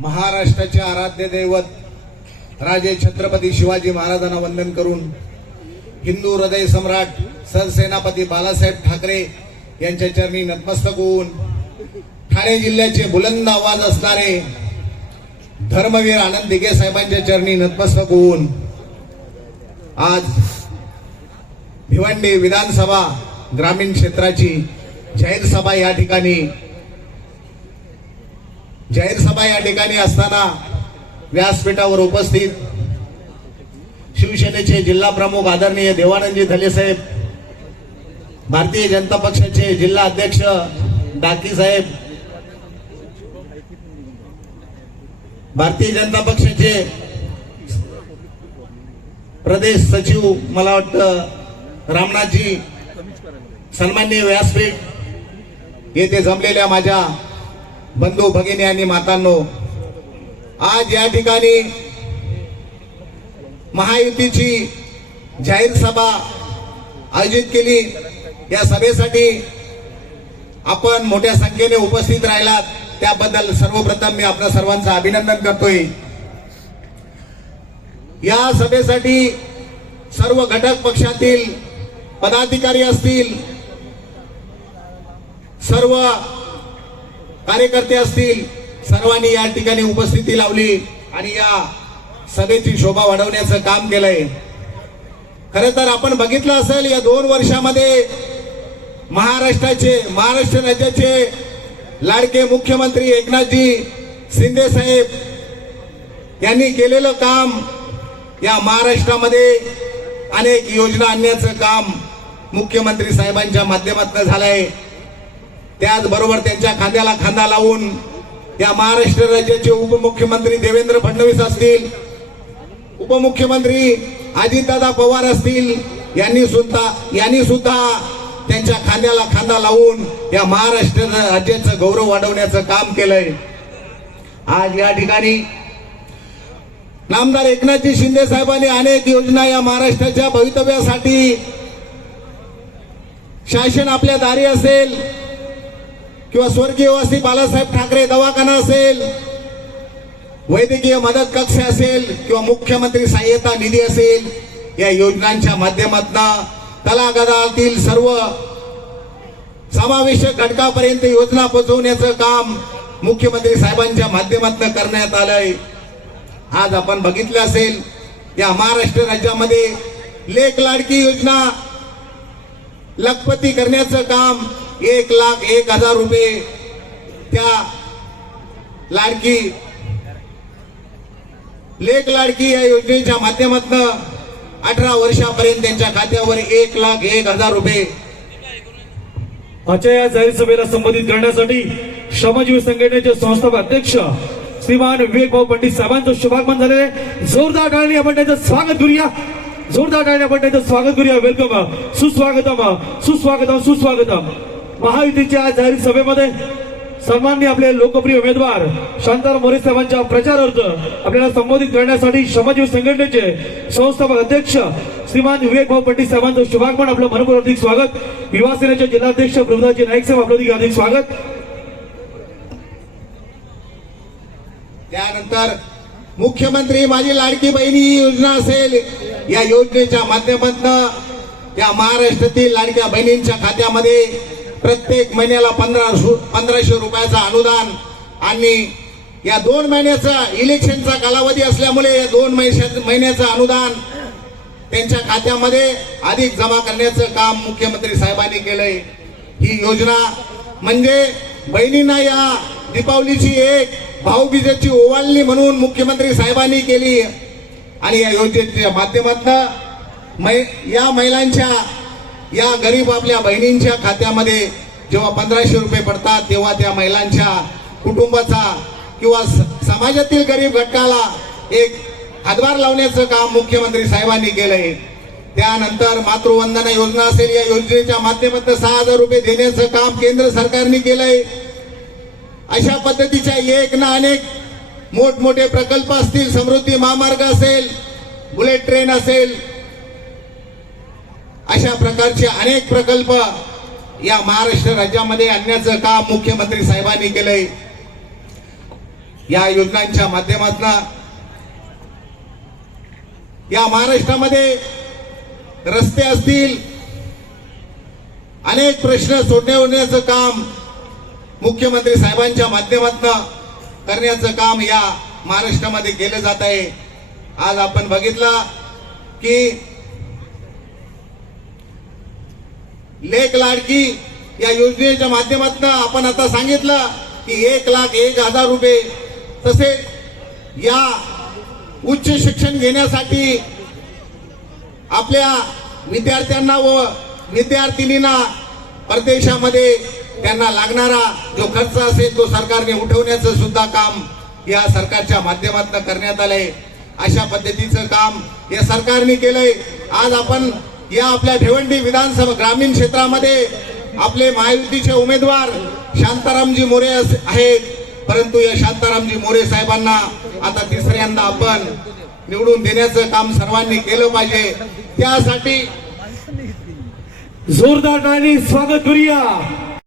महाराष्ट्राचे आराध्य दैवत राजे छत्रपती शिवाजी महाराजांना वंदन करून हिंदू हृदय सम्राट सरसेनापती बाळासाहेब ठाकरे यांच्या चरणी नतमस्तक होऊन ठाणे जिल्ह्याचे बुलंद आवाज असणारे धर्मवीर आनंद दिघे साहेबांच्या चरणी नतमस्तक होऊन आज भिवंडी विधानसभा ग्रामीण क्षेत्राची जाहीर सभा या ठिकाणी असताना व्यासपीठावर उपस्थित शिवसेनेचे जिल्हा प्रमुख आदरणीय देवानंदजी धले साहेब, भारतीय जनता पक्षाचे जिल्हा अध्यक्ष डाकी साहेब, भारतीय जनता पक्षाचे प्रदेश सचिव मला वाटतं रामनाथजी, सन्माननीय व्यासपीठ येथे जमलेल्या माझ्या बंधू भगिनी आणि मातांनो, आज या ठिकाणी महायुतीची जाहीर सभा आयोजित केली। या सभेसाठी आपण मोठ्या संख्येने उपस्थित राहिलात त्याबद्दल सर्वप्रथम मी आपल्या सर्वांचं अभिनंदन करतोय। या सभेसाठी सर्व घटक पक्षातील पदाधिकारी असतील, सर्व कार्यकर्ते असतील, सर्वांनी या ठिकाणी उपस्थिती लावली आणि या सभेची शोभा वाढवण्याचं काम केलंय। खरं तर आपण बघितलं असेल या 2 वर्षामध्ये महाराष्ट्र राज्याचे लाडके मुख्यमंत्री एकनाथजी शिंदे साहेब यांनी केलेलं काम, या महाराष्ट्रामध्ये अनेक योजना आणण्याचं काम मुख्यमंत्री साहेबांच्या माध्यमातून झालंय। त्याचबरोबर त्यांच्या खांद्याला खांदा लावून या महाराष्ट्र राज्याचे उपमुख्यमंत्री देवेंद्र फडणवीस असतील, उपमुख्यमंत्री अजितदादा पवार असतील, यांनी सुद्धा त्यांच्या खांद्याला खांदा लावून या महाराष्ट्र राज्याचं गौरव वाढवण्याचं काम केलंय। आज या ठिकाणी नामदार एकनाथजी शिंदे साहेबांनी अनेक योजना या महाराष्ट्राच्या भवितव्यासाठी शासन आपल्या दारी असेल किंवा स्वर्गीय वासी बाळासाहेब ठाकरे दवाखाना असेल, वैद्यकीय मदत कक्ष असेल किंवा मुख्यमंत्री सहाय्यता निधी असेल, या योजनांच्या माध्यमातून तळागाळातील सर्व समावेशक घटकापर्यंत योजना पोहोचवण्याचं काम मुख्यमंत्री साहेबांच्या माध्यमातून करण्यात आलंय। आज आपण बघितलं असेल या महाराष्ट्र राज्यामध्ये लेक लाडकी योजना लखपती करण्याचं काम 1,01,000 रुपये त्या लेक लाडकी या योजनेच्या माध्यमातून 18 वर्षापर्यंत त्यांच्या खात्यावर 1,01,000 रुपये। आजच्या या जाहीर सभेला संबोधित करण्यासाठी श्रमजीवी संघटनेचे संस्थापक अध्यक्ष श्रीमान विवेक भाऊ पंडित साहेबांचं शुभागमन झाले। जोरदार टाळ्यांनी आपण त्यांचं स्वागत करूया, जोरदार टाळ्यांनी आपण त्यांचं स्वागत करूया। वेलकम, सुस्वागतम। महायुतीच्या जाहीर सभेमध्ये सन्माननीय आपले लोकप्रिय उमेदवार शांताराम मोरे साहेबांच्या प्रचारार्थ आपल्याला संबोधित करण्यासाठी श्रमजीवी संघटनेचे संस्थापक अध्यक्ष श्रीमान विवेक भाऊ पंडित साहेबांचं शुभागमन, आपलं मनपूर्वक हार्दिक स्वागत। युवा सेनेचे जिल्हाध्यक्ष प्रभुदासजी नाईक साहेब, आपलं हार्दिक स्वागत। त्यानंतर मुख्यमंत्री माझी लाडकी बहिणी योजना असेल, या योजनेच्या माध्यमातून या महाराष्ट्रातील लाडक्या बहिणींच्या खात्यामध्ये प्रत्येक महिन्याला 1500 रुपयाचं अनुदान आणि या 2 महिन्याचा इलेक्शनचा कालावधी असल्यामुळे या 2 महिन्याचं अनुदान त्यांच्या खात्यामध्ये अधिक जमा करण्याचं काम मुख्यमंत्री साहेबांनी केलंय। ही योजना म्हणजे बहिणींना या दीपावलीची एक भाऊबीजेची ओवाळणी म्हणून मुख्यमंत्री साहेबांनी केली आणि या योजनेच्या माध्यमातून या महिलांच्या, या गरीब आपल्या बहिणींच्या खात्यामध्ये जेव्हा 1500 रुपये पडतात तेव्हा त्या महिलांच्या कुटुंबाचा किंवा समाजातील गरीब घटकाला एक हातभार लावण्याचं काम मुख्यमंत्री साहेबांनी केलंय। त्यानंतर मातृवंदना योजना असेल, या योजनेच्या माध्यमातून 6,000 रुपये देण्याचं काम केंद्र सरकारने केलंय। अशा पद्धतीच्या एक ना अनेक मोठमोठे प्रकल्प असतील, समृद्धी महामार्ग असेल, बुलेट ट्रेन असेल, अशा प्रकारचे अनेक प्रकल्प या महाराष्ट्र राज्यामध्ये आणण्याचं काम मुख्यमंत्री साहेबांनी केलंय। या योजनांच्या माध्यमातून या महाराष्ट्रामध्ये रस्ते असतील, अनेक प्रश्न सोडवण्याचं काम मुख्यमंत्री साहेबांच्या माध्यमातून करण्याचं काम या महाराष्ट्रामध्ये केलं जात आहे. आज आपण बघितलं की लेक लाडकी या योजनेच्या माध्यमातून आपण आता सांगितलं की 1,01,000 रुपये, तसेच या उच्च शिक्षण घेण्यासाठी आपल्या विद्यार्थ्यांना व विद्यार्थिनींना परदेशामध्ये त्यांना लागणारा जो खर्च असेल तो सरकारने उठवण्याचं सुद्धा काम या सरकारच्या माध्यमातून करण्यात आलंय. अशा पद्धतीचं काम या सरकारने केलंय. आज आपण या आपल्या भिवंडी विधानसभा ग्रामीण क्षेत्रामध्ये आपले महायुतीचे उमेदवार शांतारामजी मोरे आहेत, परंतु या शांतारामजी मोरे साहेबांना आता तिसऱ्यांदा आपण निवडून देण्याचं काम सर्वांनी केलं पाहिजे. त्यासाठी जोरदार टाळी स्वागत करूया.